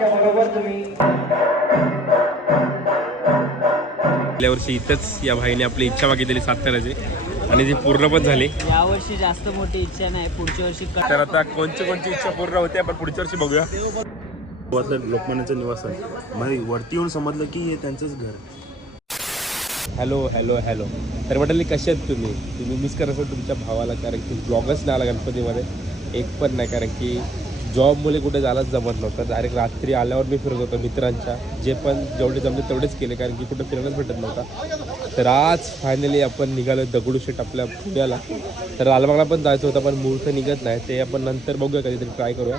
बरोबर तुम्ही. गेल्या वर्षी इथंच या भाईने आपली इच्छा मागितली साताऱ्याची. आणि ती पूर्ण पण झाली. यावर्षी जास्त मोठी इच्छा नाही पुढच्या वर्षी क- तर आता कोणची कोणची इच्छा पूर्ण होते आपण पुढच्या वर्षी बघूया. लोकमान्याचं निवास आहे. वरती येऊन समजलं की हे त्यांचंच घर आहे. हॅलो हॅलो हॅलो तर म्हटलं कसे आहेत तुम्ही? तुम्ही मिस करत असाल तुमच्या भावाला कारण की ब्लॉगच नाही आला गणपतीमध्ये. एक पण नाही कारण की जॉबमुळे कुठे जायलाच जमत नव्हतं. डायरेक्ट रात्री आल्यावर मी फिरत होतो मित्रांच्या. जे पण जेवढे जमले तेवढेच केले कारण की कुठे फिरायलाच भेटत नव्हता. तर आज फायनली आपण निघालो दगडूशेठ आपल्या पुण्याला. तर लालबागला पण जायचं होतं पण मुहूर्त निघत नाही. ते आपण नंतर बघूया कधीतरी ट्राय करूया.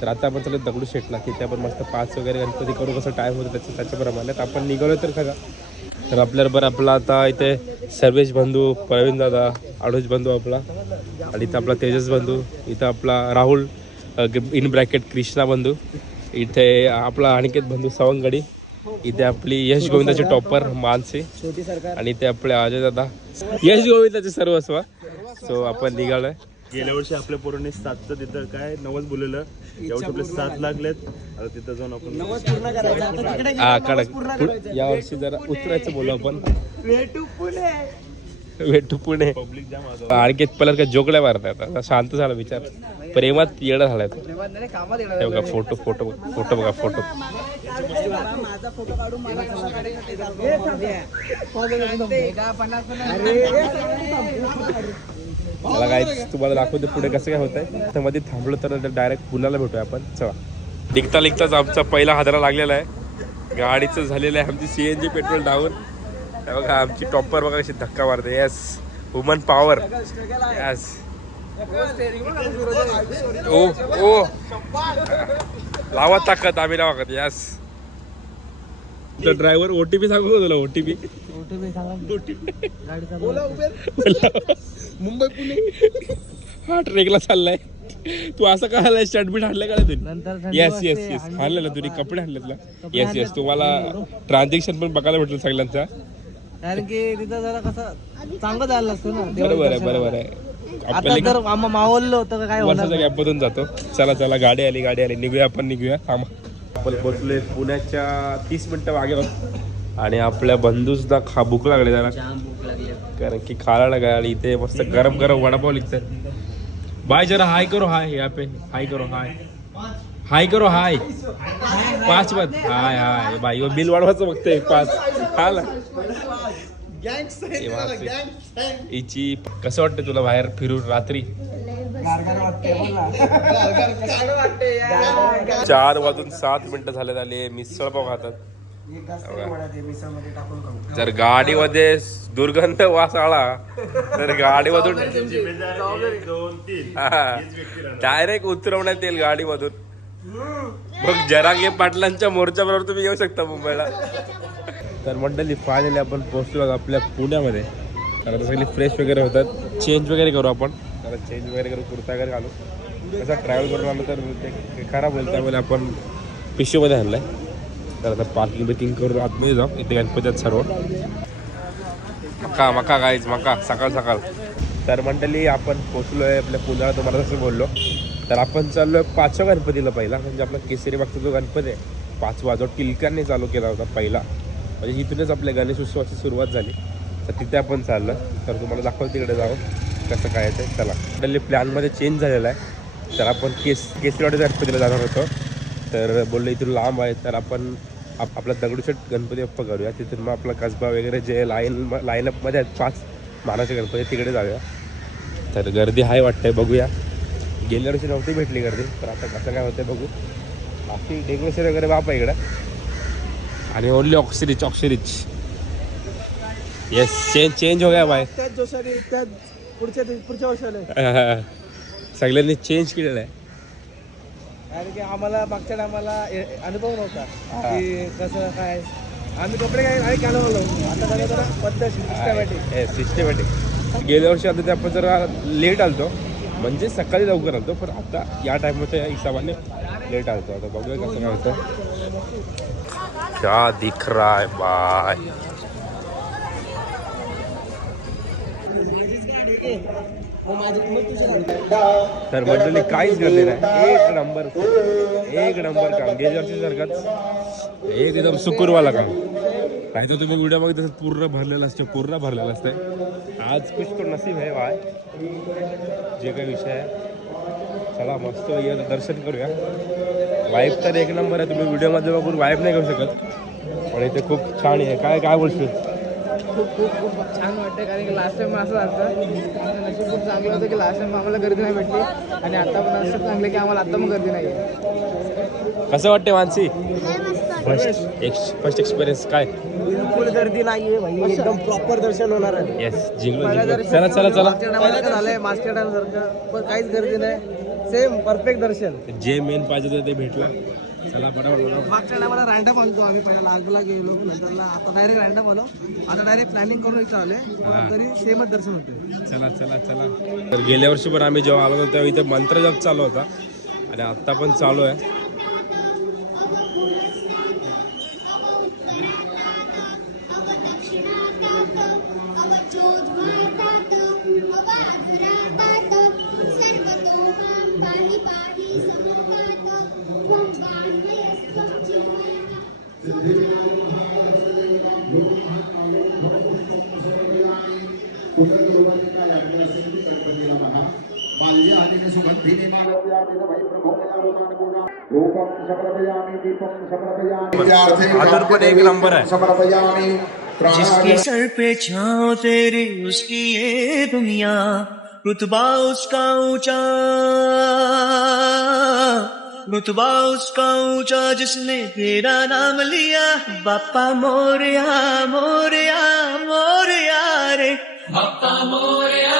तर आता आपण चालू दगडूशेठला तिथे आपण मस्त पाच वगैरे गणपती करू कसं टाईम होतं त्याच्या त्याच्याप्रमाणे. तर आपण निघालो तर सगळं. तर आपल्याबरोबर आपला आता इथे सर्वेश बंधू प्रवीण दादा आडोज बंधू आपला आणि इथं आपला तेजस बंधू इथं आपला राहुल. इन ब्रॅकेट कृष्णा बंधू. इथे आपला अनिकेत बंधू सवंगडी. इथे आपली यश गोविंदाची टॉपर मानसी. आणि इथे आपले अजय दादा. यश गोविंदाचे सर्वस्व. सो आपण निघालोय. गेल्या वर्षी आपल्या पोरांनी सातचं तिथं काय नवस बोललेलं यावर्षी आपले सात लागलेत. आता तिथं जाऊन आपण हा कडक. या वर्षी जरा उतरायचं बोलू आपण. भेटू पुणे पब्लिक जाम आता आणखी पलर का जोकड्या मारतायत आता. शांत झाला विचार. प्रेमात येडा झालाय तो हे बघा फोटो फोटो फोटो बघा फोटो. मला काय तुम्हाला दाखवते पुढे कसं काय होत आहे तर मध्ये थांबलो तर डायरेक्ट पुण्याला भेटूया आपण. चला. निघता निघताच आमचा पहिला हादरा लागलेला आहे. गाडीचं झालेलं आहे आमची C N G petrol down बघा आमची टॉपर बघा कशी धक्का मारते. Yes woman power yes oh oh. लावा ताकद आम्ही लावा ताकद. येस ड्रायव्हर ओटीपी सांगू का तुला? ओटीपी मुंबई पुणे. हा ट्रेकला चाललाय. तू असं काय आलाय? शर्ट बीट हाणलं का तुम्ही येस येस येस हाणलेलं तुम्ही कपडे हाणले तुला येस येस तुम्हाला ट्रान्झॅक्शन पण बघायला भेटलं सगळ्यांचा. कारण की तिथं जरा कसं चांगलं जायला लागतं ना बरोबर आहे बरोबर आहे. आता आपल्याला जर आम्हा मावललो होतं का काय होणार वर्षाच्या गॅपमधून जातो. चला चला गाडी आली गाडी आली. निघूया आपण निघूया. थांबा आपण पोचलोय पुण्याच्या तीस मिनिटं मागे आहोत. आणि आपल्या बंधूसला खा भूक लागली त्याला जाम भूक लागली कारण की खायला लागला आणि इथे मस्त गरम गरम वडापाव लिखतात बाय जरा हाय करो हाय. यहाँ पे. हाय करो हाय. हाय करो हाय. पाच मत हाय हाय. बाई बिल वाढवायचं बघते पाच. वाचते. हिची कसं वाटतं तुला बाहेर फिरून रात्री? चार वाजून सात मिनिटं झाले झाले मिसळ पाव खातात. जर गाडीमध्ये दुर्गंध वास आला तर गाडीमधून डायरेक्ट उतरवण्यात येईल गाडीमधून. मग जरांगे पाटलांच्या मोर्चा बरोबर तुम्ही येऊ शकता मुंबईला. तर मंडळी फायनली आपण पोहोचलो आहोत आपल्या पुण्यामध्ये. तर आता सगळी फ्रेश वगैरे होतात. चेंज वगैरे करू आपण. जरा चेंज वगैरे करू कुर्ता वगैरे घालू. कसं ट्रॅव्हल करून आलो तर ते खराब होईल त्यामुळे आपण पिशवीमध्ये आणलाय. तर आता पार्किंग बिकिंग करून आतमध्ये जाऊ. इथे गणपती आहेत सर्व. मका मका गाईज मका. सकाळ सकाळ. तर मंडळी आपण पोचलो आहे आपल्या पुण्याला. तुम्हाला जसं बोललो. तर आपण चाललो आहे पाचव्या गणपतीला पहिला. म्हणजे आपला केसरी बागचा जो गणपती आहे पाचवा जो टिलकांनी चालू केला होता पहिला. म्हणजे इथूनच आपल्या गणेश उत्सवाची सुरुवात झाली. तर तिथे आपण चाललं तर तुम्हाला दाखवलं तिकडे जाऊ कसं काय आहे ते. चला. आपल्याला प्लॅनमध्ये चेंज झालेला आहे. तर आपण केस केसरीवाडी गणपतीला जाणार होतो. तर बोललो इथून लांब आहे. तर आपण आप आपला दगडूशेठ गणपती बाप्पा करूया. तिथून मग आपला कसबा वगैरे जे लाईन लाईनअपमध्ये आहेत पाच मानाचे गणपती तिकडे जाऊया. तर गर्दी आहे वाटतंय बघूया. गेल्या वर्षी नव्हती भेटली गर्दी. तर आता कसं काय होतं बघू. बाकी डेकोरेशन वगैरे बाप आहे इकडं. आणि only Oxyrich Oxyrich yes change change हो गया बाय त्याच जोशाने त्याच पुढच्या पुढच्या वर्षाला. सगळ्यांनी चेंज केलेलं आहे. कारण की आम्हाला मागच्या टायमाला अनुभव नव्हता. की कसं काय. आम्ही कपडे काय आणि घालवलो. आता जरा जरा पद्धत सिस्टमॅटिक सिस्टमॅटिक गेल्या वर्षी आता ते आपण जरा लेट आलतो. म्हणजे सकाळी लवकर आलतो पण आता या टायमाच्या हिशोबाने लेट आलतो. आता बघूया कसं काय होतं. क्या दिख रहा है बाय तर मंडळी काहीच गर्दी नाही. एक नंबर एक नंबर काम. गेल्या वर्षी सारखाच एक एकदम सुकुरवाला काम. काही तर तुम्ही व्हिडिओ बघितलं पूर्ण भरलेलं असतं पूर्ण भरलेलं असतंय आज कुछ तो नसीब आहे वाय जे काही विषय आहे. चला मस्त या दर्शन करूया. वाईफ तर एक नंबर आहे तुम्ही व्हिडिओमध्ये बघून वाईफ नाही करू शकत. पण इथे खूप छान आहे. काय काय बोलशील? खूप खूप खूप छान वाटतं कारण की लास्ट टाइम असं झालं नशीब खूप चांगलं होतं की लास्ट टाइम आम्हाला गर्दी नाही भेटली. आणि आता पण असं चांगलं की आम्हाला आता पण गर्दी नाही आहे कसं वाटते Mansi? First ex first experience काय? बिलकुल गर्दी नाहीये भाई. एकदम प्रॉपर दर्शन होणार आहे. येस जिंकलो चला चला चला. मास्टर सारखं पण काहीच गर्दी नाही. सेम परफेक्ट दर्शन. जे मेन पाहिजे होतं ते भेटला. चला बरोबर मागच्या टायमाला रँडम आलतो आम्ही पहिला लागला गेलो नंतरला आता डायरेक्ट रँडम आलो. आता डायरेक्ट प्लॅनिंग करून पण तरी सेमच दर्शन होते चला चला चला. तर गेल्या वर्षी पण आम्ही जेव्हा आलो होतो तेव्हा इथे मंत्रजप चालू होता. आणि आत्ता पण चालू आहे. जिसके सर पे छाओ तेरी उसकी ये दुनिया रुतबा उसका ऊँचा रुतबा उसका ऊँचा जिसने तेरा नाम लिया बापा मोरया मोरया मोरया रे। श्रीमंत दगडू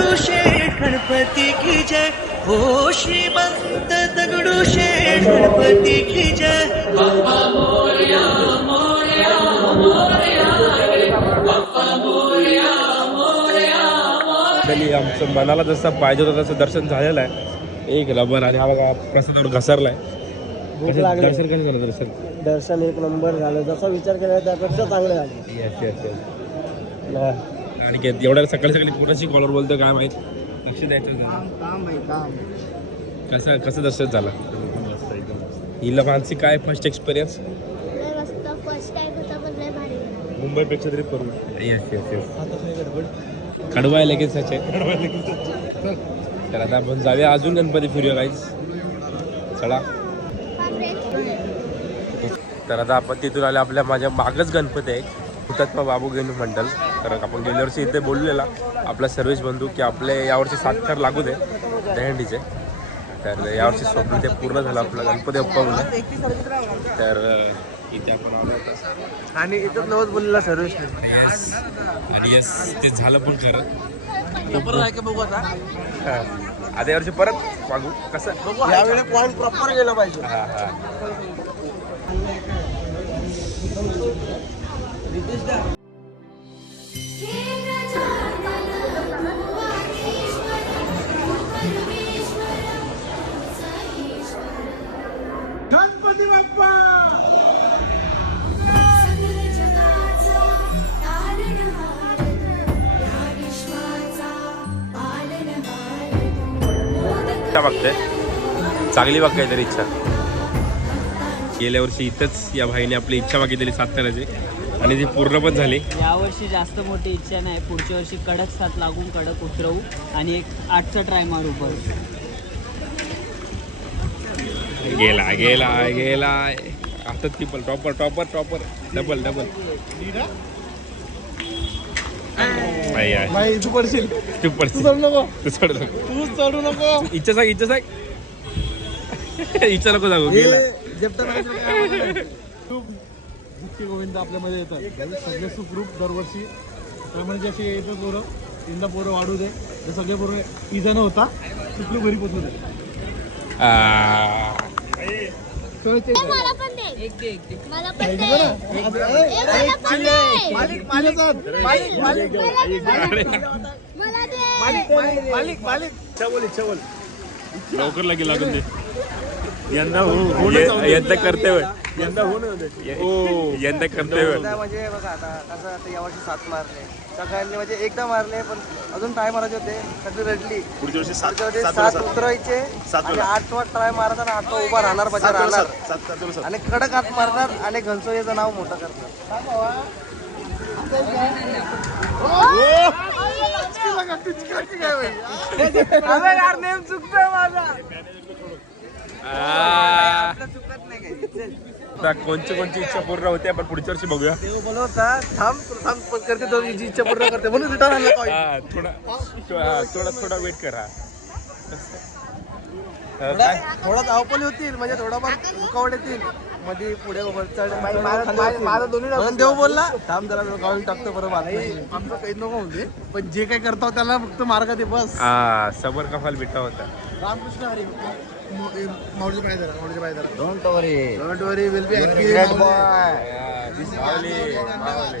शेठ गणपती की जय. हो श्रीमंत दगडू शेठ गणपती की जय. आमचं मनाला जसं पाहिजे होतं तसं दर्शन झालेलं आहे. एक रबर आणि हा बघा प्रसादावर घसरलाय. कसं- दर्शन कसं झालं दर्शन? दर्शन एक नंबर झालं. जसा विचार केला त्यापेक्षा चांगलं झालं. येस येस येस आणि एवढ्या सकाळी सकाळी कोणाशी कॉलर बोलतो काय माहीत? लक्ष द्यायचं होतं. काम काम भाई काम. कसं कसं दर्शन झालं? हिला फॅन्सी काय फर्स्ट एक्सपिरियन्स. मुंबईपेक्षा तरी परवड येस येस येस कडवा आहे लगेच त्याचे. तर आता आपण जाऊया. अजून गणपती फिरूया काहीच चला. तर आता आपण तिथून आले आपल्या माझ्या मागच गणपती आहे. हुतात्मा बाबू गेनू मंडल. तर आपण गेल्या वर्षी इथे बोललेला आपला सर्विस बंधू की आपले यावर्षी सात थर लागू दे दहंडीचे तर यावर्षी स्वप्न ते पूर्ण झालं आपलं गणपती बाप्पा म्हणून. तर इथे आपण आलो आणि इथं नवत बोललेला सर्विस येस आणि येस ते झालं पण खरं. परत बघू आता. आता यावर्षी परत मागू. कसं? यावेळेला पॉईंट प्रॉपर गेला पाहिजे. हा हा. सकल जगाचा इच्छा चांगली बघ काहीतरी इच्छा. गेल्या वर्षी इथंच या भाईने आपली इच्छा मागितलेली सात करायची आणि ती पूर्ण पण झाली. यावर्षी जास्त मोठी इच्छा नाही. पुढच्या वर्षी कडक सात लागून कडक उतरवू आणि एक आठचा ट्राय मारू परत गेला गेला गेला. आता ती पण topper topper topper double double आई आई. भाई तू पडशील. तू पडशील. चढू नको. तू सोड नको. तू चढू नको. इच्छा सांग इच्छा सांग. इच्छा नको सांगू गेला. जितके गोविंद आपल्यामध्ये येतात. सगळे सुखरूप दरवर्षी त्यामुळे जसे येतं पोरं तीनदा पोरं वाढू दे. ते सगळे पोरं इजा न होता. सुखरूप घरी पोचू दे. आ, मला पण दे. मला पण दे. ए, मला पण दे. मालिक मालिक. मालिक मालिक. मला दे. मालिक मालिक मालिक. लवकर लगे लागून दे. यंदा हो- दे. यंदा कर्तव्य यंदा होऊन. ये- यंदा कर्तव्य म्हणजे बघा आता कसं आता यावर्षी सात मारले. सगळ्यांनी म्हणजे एकदा मारले पण अजून ट्राय मारायचे होते. सगळी रडली? पुढच्या वर्षी सात वेळी सात उतरायचे सात आणि. आठवा ट्राय मारायचा आणि आठवा उभा राहणार वेळा राहणार. सात सात सात वेळा सात. आणि कडक हात मारणार आणि घनसोलीचं नाव मोठं करणार. आता कोणची कोणची इच्छा पूर्ण होते आपण पुढच्या वर्षी बघूया. देव बोलवता थांब थांब पण करते इच्छा पूर्ण करते. म्हणून रिटर्न आणला कॉइन. हा, थोडा थोडा वेट करा. थोडा काय? थोडा धावपली होतील म्हणजे थोडाफार रुकावट येतील. मध्ये पुढे माझं- दोन्ही देव बोलला थांब जरा गावी टाकतो बरोबर आमचं काही नको म्हणजे पण जे काही करतो त्याला फक्त मार्ग दे बस. हा सबर का फल बिट्टा होता. Ramkrishna Hari. Worry will be हा, माऊली, माऊली.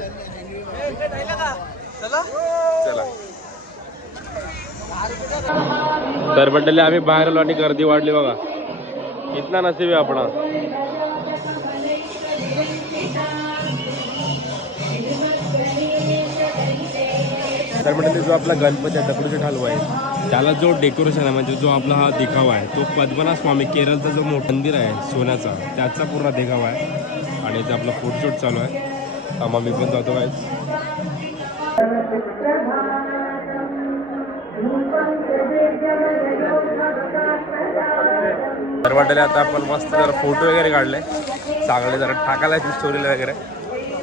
चला तर मंडळी आम्ही बाहेर आलो आणि गर्दी वाढली बघा. इतना नसीब आहे आपणा. तर म्हणजे जो आपला गणपती आहे दगडूशेठ हलवा आहे त्याला जो डेकोरेशन आहे म्हणजे जो आपला हा देखावा आहे तो पद्मनाभ स्वामी केरळचा जो मोठं मंदिर आहे सोन्याचा त्याचा पूर्ण देखावा आहे. आणि इथे आपला फोटोशूट चालू आहे. हा मी पण जातो आहे तर वाटले आता आपण मस्त जरा फोटो वगैरे काढले. चांगले जरा टाकायला स्टोरीला वगैरे.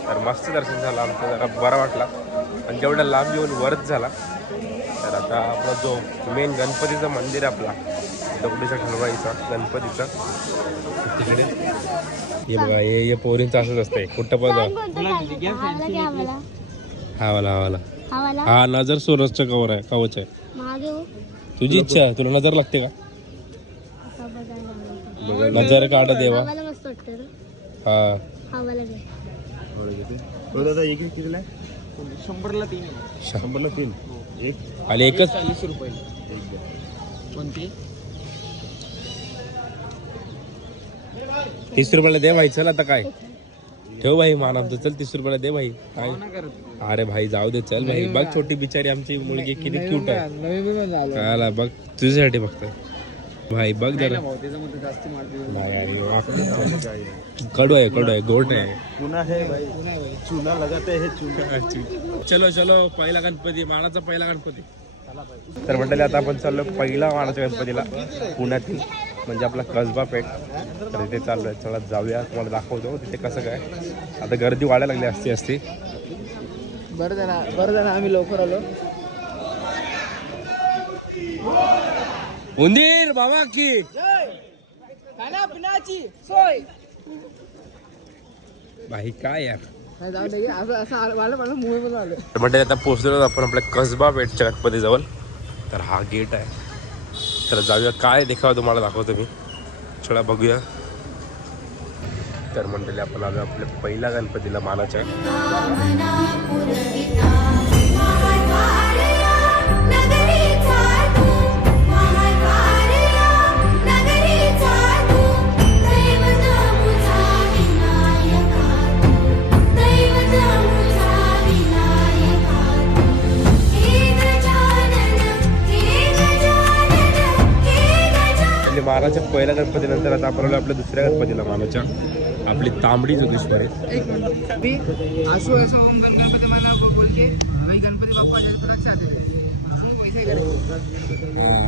तर मस्त दर्शन झालं आमचं जरा बरा वाटला. आणि जेवढा लांब येऊन वरच झाला. तर आता आपला जो मेन गणपतीचं मंदिर आहे आपला दगडूशेठ हलवाईचा गणपतीचा. तिकडे. हे बघा हे हे पोरींचं असंच असतंय. कुठं पण हा वाला हा वाला. हा नजर सोरसचं कवर आहे कवच आहे. हो. तुझी इच्छा आहे तुला नजर लागते का. नजर काढ देवा. हा? शंभरला तीन. शंभरला तीन. एकच चाळीस रुपये. कोणती? तीस रुपयाला दे भाई चल आता काय? ठेव भाई मान आमचं चल तीस रुपयाला दे भाई. काय? अरे भाई जाऊ दे चल भाई. बघ छोटी बिचारी आमची मुलगी किती क्यूट आहे. बघ. तुझ्यासाठी फक्त भाई बघ जरा. कडू आहे कडू आहे गोड आहे पुन्हा है भाई चुना लगाते है चुना. चलो चलो पहिला गणपती मानाचा पहिला गणपती. तर मंडळी आता आपण चाललो पहिला मानाच्या गणपतीला पुण्यातील म्हणजे आपला कसबा पेठ. तर तिथे चाललोय चला जाऊया तुम्हाला दाखवतो तिथे कसं काय. आता गर्दी वाढायला लागली असती असती. बरं झालं बरं झालं आम्ही लवकर आलो. उंदीर बाबा की. खाण्यापिण्याची सोय. भाई काय यार? म्हणजे आता पोहोचलो आपण आपल्या कसबा पेठच्या गणपतीजवळ तर हा गेट आहे. तर जाऊया. काय देखावा तुम्हाला दाखवतो मी. थोडा बघूया. तर मंडळी आपण आलो आपल्या पहिल्या गणपतीला मानाच्या. मानाच्या पहिल्या गणपतीनंतर आता आपण आपल्या दुसऱ्या गणपतीला मानाच्या. आपली तांबडी जोगेश्वरी एक मिनिट. मी आशु ऐसा ओम गण गणपती बोल के गणपती बाप्पा जय प्रकाश आते थे तू वैसे ही करेंगे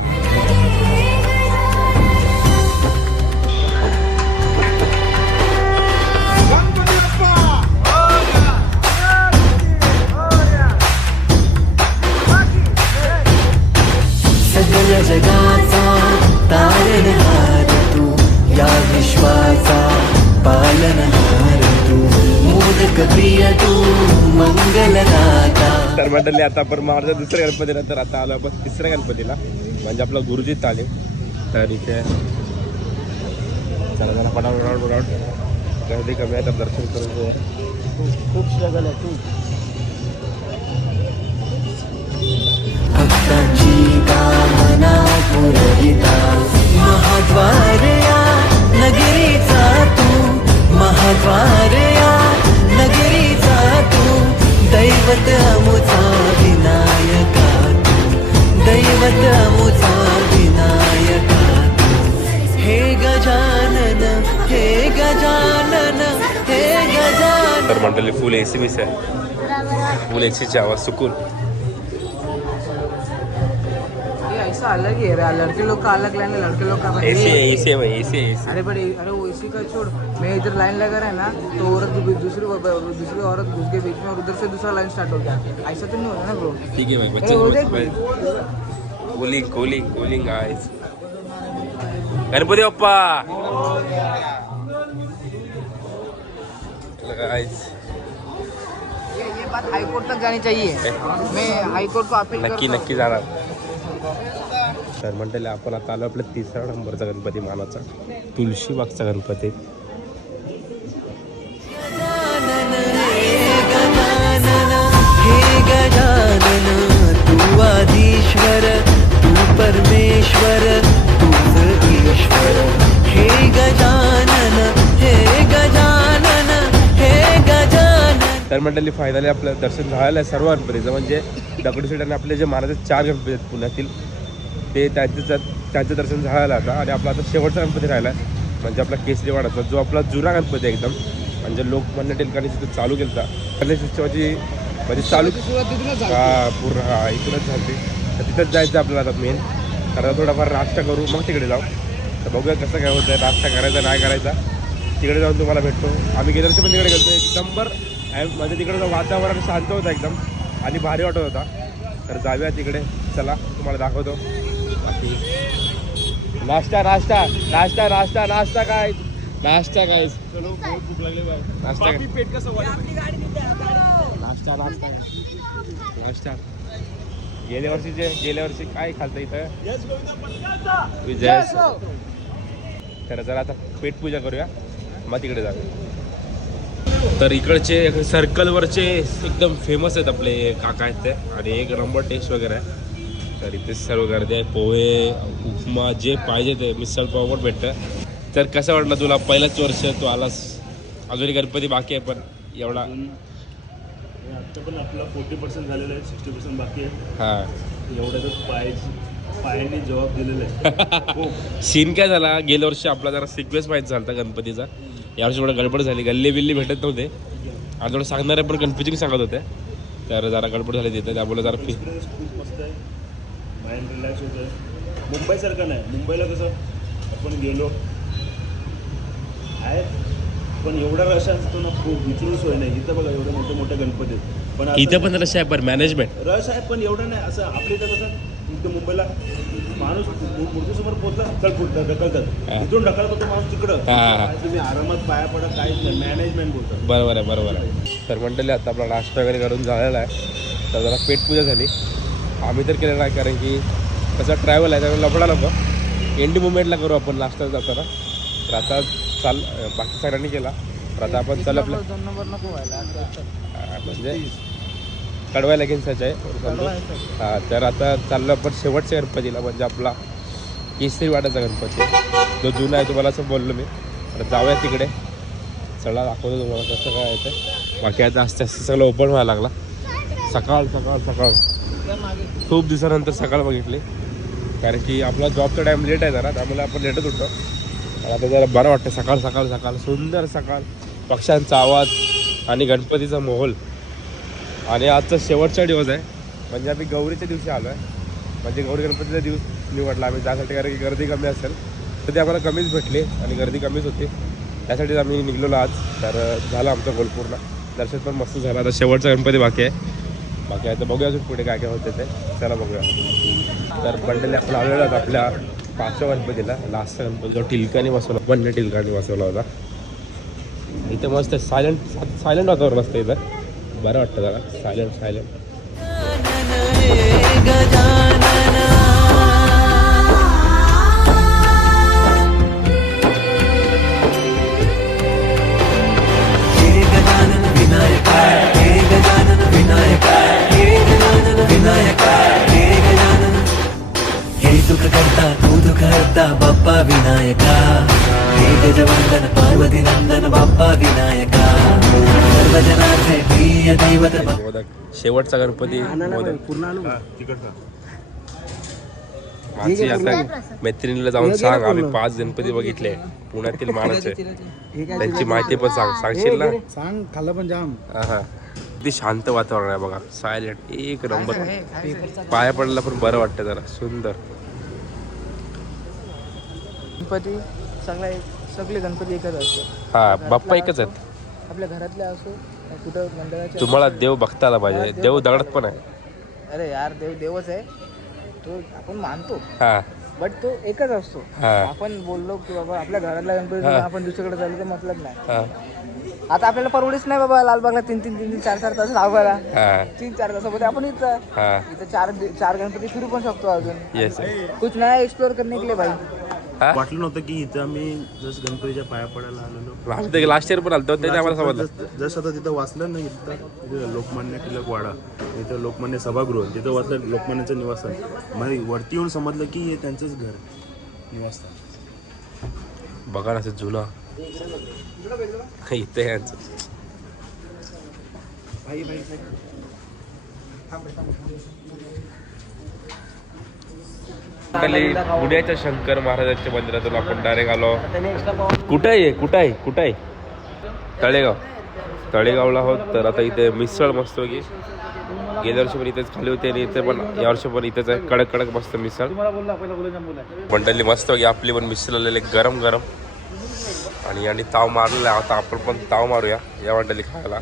या विश्वाचा पालनहार तू मोदक प्रिय तू मंगलदाता. तर मंडळी आता आपण महाराज दुसऱ्या गणपतीनंतर आता आलो आपण तिसऱ्या गणपतीला. म्हणजे आपला गुरुजी तालीम. तर इथे चला जरा पटापट पटापट पटापट. गर्दी कमी आहे तर दर्शन करून घेऊया. खूप स्ट्रगल आहे खूप भक्तांची कामना पुरविता. दैवत अमुचा विनायका दैवत अमुचा विनायका हे गजानन हे गजानन हे गजानन. तर मंडळी फुल एसी मिस आहे. फुल एसीची आवाज सुकून अलग ही है लड़के लोग का अलग लाइन लड़के लोग का एसी एसी है भाई एसी अरे बड़े अरे इसी का छोड़। मैं इधर लाइन लगा रहा है ना तो औरत दूसरी दूसरी औरत घुस के बीच में और उधर से दूसरा लाइन स्टार्ट हो गया। ऐसा तो नहीं होता ना ब्रो ठीक है भाई cooling cooling cooling ice Ganpati Bappa! Guys ये ये बात हाई कोर्ट तक जानी चाहिए। मैं हाई कोर्ट को अपील नक्की करता हूँ। नक्की जाणार तर मंडळी आपण आता आलो आपल्या तिसऱ्या नंबरचा गणपती मानाचा. तुळशीबागचा गणपती. हे गजानन तू आधीश्वर तू परमेश्वर तूच ईश्वर हे गजानन हे गजानन हे गजानन तर मंडळी फायनली आपलं दर्शन झालेलं आहे सर्व गणपतीचं म्हणजे दगडूशेठ आपले जे महाराज चार गणपती आहेत पुण्यातील. ते त्यांचं त्यांचं दर्शन आहे आता आणि आपला आता शेवटचा गणपती राहिला आहे म्हणजे आपला केसरीवाडाचा जो आपला जुना गणपती आहे एकदम. म्हणजे लोकमान्य टिळकांनी तिथं चालू केलं होता गणेश उत्सवाची म्हणजे चालू झाली. हा पूर्ण हा इथूनच झाली तर तिथंच जायचं आपल्याला आता मेन कारण थोडाफार नाश्ता करू. मग तिकडे जाऊ. तर बघूया कसं काय होतं नाश्ता करायचा नाही करायचा. तिकडे जाऊन तुम्हाला भेटतो. आम्ही गेल्या वर्षी पण तिकडे गेलो एक नंबर आहे. म्हणजे तिकडचं वातावरण शांत होतं एकदम. आणि भारी वाटत होता. तर जाऊया तिकडे. चला तुम्हाला दाखवतो. बाकी. नाश्ता नाश्ता नाश्ता नाश्ता नाश्ता काय नाश्ता काय नाश्ता नाश्ता नाश्ता. नाश्ता. गेल्या वर्षीचे गेल्या वर्षी काय खालतं इथं? विजय. तर जरा आता पेटपूजा करूया. मग तिकडे जाऊया तर इकडचे सर्कलवरचे एकदम फेमस आहेत आपले काका आहेत ते. आणि एक नंबर टेस्ट वगैरे आहे. तर इथे सर्व गर्दी आहे पोहे उपमा जे पाहिजे ते मिसळ पाव पण भेटतं. तर कसं वाटलं तुला? पहिलंच वर्ष तू आलास. अजूनही गणपती बाकी आहे पण एवढा आता पण आपला फोर्टी पर्सेंट झालेलं आहे सिक्स्टी पर्सेंट बाकी आहे. हां. एवढ्यातच पाय पायाने जबाब दिलेला आहे. हो. सीन काय झाला? गेल्या वर्षी आपला जरा सिक्वेन्स माहीत झाला होता गणपतीचा यावर्षी थोडं गडबड झाली. गल्ली बिल्ली भेटत नव्हते. आणि थोडं सांगणारे पण कन्फ्युजिंग सांगत होते. तर जरा गडबड झाली तिथे. त्यामुळे जरा फी एक्सपिरियन्स खूप मस्त आहे माइंड रिलॅक्स होतं. मुंबईसारखं नाही. मुंबईला कसं आपण गेलो. आहे पण एवढा रश असतो ना खूप विचारून सोय नाही. इथं बघा एवढे मोठे मोठे गणपती आहेत. पण इथं पण रश आहे पण मॅनेजमेंट रश आहे पण एवढं नाही. असं आपल्या इथं कसं इथं मुंबईला माणूस मूर्तीसमोर पोहोचला चल पुढं ढकलतात. इथून ढकलतो तो माणूस तिकडं. तुम्ही आरामात पाया पडा काहीच नाही. मॅनेजमेंट बोलतात. बरोबर आहे बरोबर आहे. तर मंडळी आता आपला नाश्ता वगैरे करून झालेला आहे. तर जरा पेटपूजा झाली. आम्ही तर केलं नाही कारण की कसं ट्रॅव्हल आहे त्यामुळे लफडा नको. एंडी मुवमेंटला करू आपण नाश्ता जाताना. तर आता चाल बाकी सगळ्यांनी केला. तर आता आपण चल आपल्या दोन नंबर नको व्हायला असं. हा, म्हणजे कडवाय आहे हां तर आता चाललो आपण शेवटच्या गणपतीला म्हणजे आपला केसरी वाटाचा गणपती. जो जुना आहे तुम्हाला असं बोललो मी. तर जाऊया तिकडे. चला दाखवतो तुम्हाला कसं काय आहे ते. बाकी आता असते असते सगळं ओपन व्हायला लागला. सकाळ सकाळ सकाळ. खूप दिवसानंतर सकाळ बघितली. कारण की आपला जॉबचा टाईम लेट आहे जरा त्यामुळे आपण लेटच होतो आणि आता जरा बरं वाटतं सकाळ सकाळ सकाळ. सुंदर सकाळ. पक्ष्यांचा आवाज आणि गणपतीचा माहोल. आणि आजचा शेवटचा दिवस आहे. म्हणजे आम्ही गौरीच्या दिवशी आलो आहे म्हणजे गौरी गणपतीचा दिवस निवडला आम्ही. त्यासाठी कारण की गर्दी कमी असेल. तर ती आम्हाला कमीच भेटली आणि गर्दी कमीच होती. त्यासाठीच आम्ही निघलेलो आज. तर झालं आमचं गोलपूरला दर्शन पण मस्त झालं. आता शेवटचा गणपती बाकी आहे. बाकी आता तर बघूया अजून पुढे काय काय होते ते. चला बघूया. तर बंडले आपण आलेलो आहोत आपल्या पाचव्या गणपतीला लास्टचा गणपती जो टिलकाने बसवला बंड टिलकाने बसवला होता. इथे मस्त सायलेंट सायलेंट वातावरण असतं इथं. बरं वाटतं जरा. सायलेंट सायलेंट हे नंदन बाप्पा विनायका सर्वजनाचे प्रिय दैवत बाप्पा मोदक शेवटचा गणपती मोदक तिकडचा माझी आता मैत्रिणीला जाऊन सांग आम्ही पाच गणपती बघितले. पुण्यातील मानाचे त्यांची माहिती पण सांग. सांगशील ना? सांग खाल्लं पण जाम. हा किती शांत वातावरण आहे बघा. सायलेंट एक नंबर. पाया पडला पण बरं वाटतं जरा. सुंदर. गणपती सगळा एक सगळे गणपती एकच असतो. हा बाप्पा एकच आहेत. आपल्या घरातले असो कुठं मंडळाचे तुम्हाला देव बघता आला पाहिजे. देव दगडात पण आहे अरे यार देव देवच आहे. तो आपण मानतो. हा. बट तो एकच असतो. हा. आपण बोललो की बाबा आपल्या घरातला गणपती. आपण दुसरीकडे चाललो तर मतलब नाही. हा. आता आपल्याला परवडीच नाही बाबा लालबागला तीन तीन तीन तीन चार चार तास लावायला. हा. तीन चार तासामध्ये आपण इथं हा. इथं चार चार गणपती फिरू पण शकतो अजून. येस कुछ नया एक्सप्लोर करने के लिए भाई. वाटलं नव्हतं की इथं आम्ही जस्ट गणपतीच्या पाया पडायला आलेलो. लास्ट लास्ट इयर पण आलतो त्याने आम्हाला समजलं. जस्ट जस्ट आता तिथं वाचलं ना इथं लोकमान्य टिळक वाडा इथं लोकमान्य सभागृह तिथं वाचलं लोकमान्याचं निवासस्थान. मग वरती येऊन समजलं की हे त्यांचंच घर निवासस्थान. बघा ना असं जुनं. इथे यांचं. पुण्याच्या शंकर महाराजांच्या मंदिरातून आपण डायरेक्ट आलो. कुठं आहे? कुठं आहे? कुठं आहे? तळेगाव. तळेगावला आहोत. तर आता इथे मिसळ मस्त की गेल्या वर्षी पण इथेच खाली होते आणि इथे पण या वर्षी पण इथेच आहे. कडक कडक मस्त मिसळ. मंडळी मस्त की आपली पण मिसळ आलेली गरम गरम. आणि आणि ताव मारलेला आहे. आता आपण पण ताव मारूया या मंडळी खायला.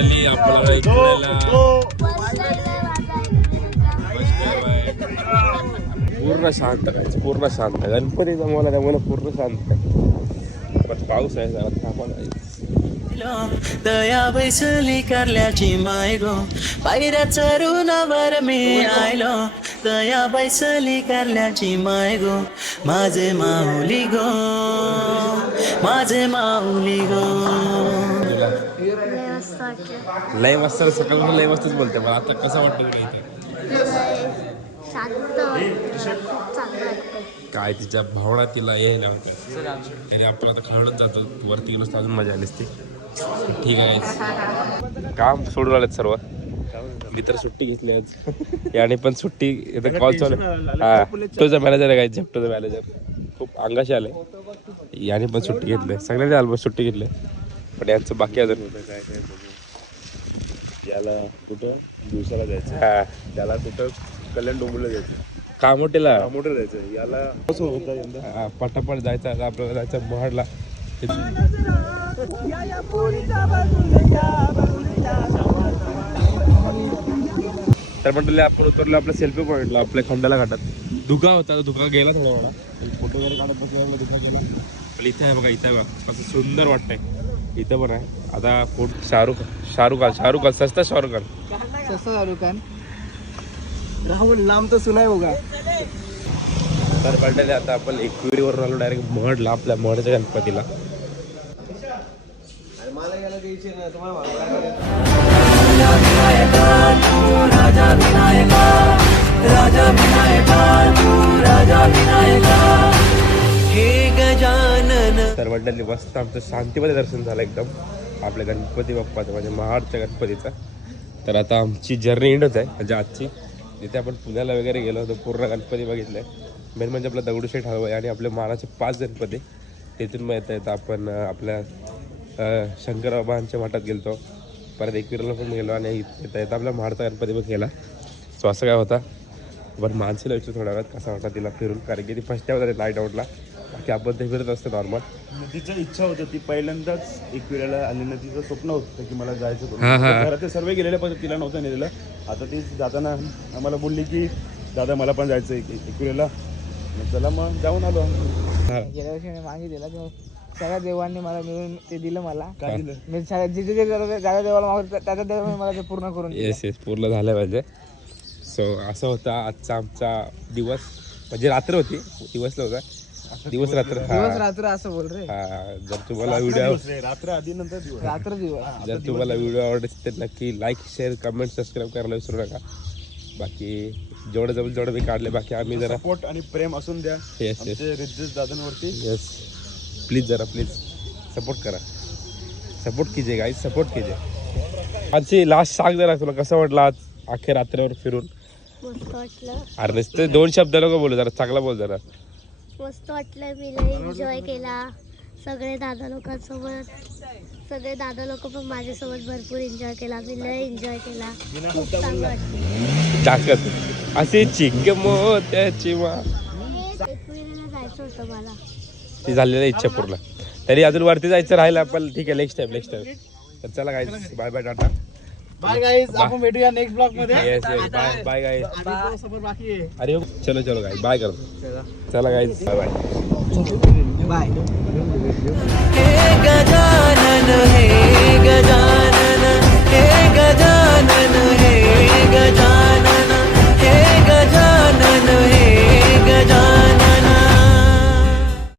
मंडळी आपल्याला पूर्ण शांत आहे पूर्ण शांत. आहे गणपतीचा मला त्यामुळे पूर्ण शांत आहे पण पाऊस आहे जरा थांबा दया बैसली करल्याची माय गो. पायऱ्या चरुणावर मी आयलो. दया बैसली करल्याची माय गो. माझे माऊली गो माझे माऊली गो. लय मस्त सकाळपासून लय मस्तच बोलते मला. आता कसं वाटतं तुला इथे? काय तिच्या भावना तिला यायला होत्या आणि आपण आता खेळत जातो. वरती गेलो अजून मजा आली असती ठीक आहे. काम सोडून आलेत सर्व. मी तर सुट्टी घेतली आज. याने पण सुट्टी इथं कॉल चालू हा तुझा मॅनेजर आहे काय झेप्टोचा मॅनेजर खूप अंगाशी आले याने पण सुट्टी घेतली. सगळ्यांनी ऑलमोस्ट सुट्टी घेतली. पण यांचं बाकी अजून काय काय बघू याला कुठं? दिवसाला जायचं. हा. त्याला कुठं कल्याण डोंबूला जायचं. कामोटेला? मोठं जायचं. याला कसं होतं यंदा? हा, पटापट जायचं आता आपल्याला जायचं महाडला तर म्हटलं आपण उतरलो आपल्या सेल्फी पॉईंटला आपल्या खंडाला घाटात. धुका होता धुका गेला थोडा वेळा फोटो वगैरे काढत बसल्यामुळे धुका गेला. पण इथे आहे बघा इथे आहे बघा. कसं सुंदर वाटतंय. इथं पण आहे. आता फोट शाहरुख शाहरुख खान शाहरुख खान सस्ता शाहरुख खान. सस्ता चालू का राहुल नाम तर सुनाय बघा. तर कळलं आता आपण एकविरीवरून आलो डायरेक्ट महडला आपल्या महडच्या गणपतीला. हे गजानन तर मंडळी मस्त आमचं शांतीमध्ये दर्शन झालं एकदम. आपल्या गणपती बाप्पाचं म्हणजे महाडच्या गणपतीचा. तर आता आमची जर्नी इंडच आहे म्हणजे आजची. जिथे आपण पुण्याला वगैरे गेलो होतो पूर्ण गणपती बघितले. मेन म्हणजे आपला दगडूशेठ हलवाई आहे आणि आपले महाराचे पाच गणपती. तिथून मग येता येतं आपण आपल्या अं, शंकरबाबांच्या मठात गेलतो. परत एकविराला पण गेलो आणि येता येता आपल्या महाडचा गणपती पण गेला सो असं काय होता. पण मानसीला विचार थोड्या वेळात कसा होता तिला फिरून? कारण की ती फर्स्ट टाईम होता लाइट आउटला बाकी आपण ते फिरत असतो नॉर्मल तिचं इच्छा होती ती. पहिल्यांदाच एकविराला आलेलं तिचं स्वप्न होतं की मला जायचं हा, हा, हा. होतं घरात ते सर्व गेलेले पण तिला नव्हतं नेलेलं. आता ती जाताना आम्हाला बोलली की दादा मला पण जायचं एक एकविराला मग चला मग जाऊन आलो गेल्या वर्षी मी मागितलेला की सगळ्या देवांनी मला मिळून ते दिलं मला. काय दिलं? मी सगळ्या जे जे जे ज्या देवाला मागतो त्याच्या देवाने मला ते पूर्ण करून दिलं. येस येस पूर्ण झालं पाहिजे. सो असं होता आजचा आमचा दिवस. म्हणजे रात्र होती दिवस नव्हता दिवस रात्र दिवस रात्र असं बोल रे. हा जर तुम्हाला व्हिडिओ रात्र आधी नंतर दिवस. रात्र दिवस. जर तुम्हाला व्हिडिओ आवडत असेल तर नक्की लाईक शेअर कमेंट सबस्क्राईब करायला विसरू नका. बाकी जेवढं जमेल तेवढं मी काढले. बाकी आम्ही जरा सपोर्ट आणि प्रेम असून द्या. येस येस आमचे रिजेश दादांवरती. यस प्लीज जरा प्लीज सपोर्ट करा. सपोर्ट कीजिए गाईज सपोर्ट कीजिए. आजची लास्ट सांग जरा तुला कसं वाटलं आज अख्ख्या रात्रीवर फिरून? मस्त वाटलं. अरे नुसतं दोन शब्द नको बोलू जरा. चांगला बोल जरा. मस्त वाटलं मी लय एन्जॉय केला. सगळे दादा लोकांसोबत. सगळे दादा लोक पण माझ्यासोबत भरपूर एन्जॉय केला. मी लय एन्जॉय केला. खूप चांगलं वाटलं. जास्त असे चिंग मोत्याची मा. एकविरेला जायचं होतं मला. ती झालेली इच्छा पूर्ण. तरी अजून वरती जायचं राहिलं पण ठीक आहे नेक्स्ट टाइम नेक्स्ट टाइम तर चला काय बाय बाय टाटा. बाय आपण भेटूया नेक्स्ट ब्लॉगमध्ये. बाय बाय अरे चलो चलो गाईज बाय करतो चला. गाईज बाय बाय बाय हे गजानन हे गजानन हे गजानन हे गजानन हे गजानन हे गजानन.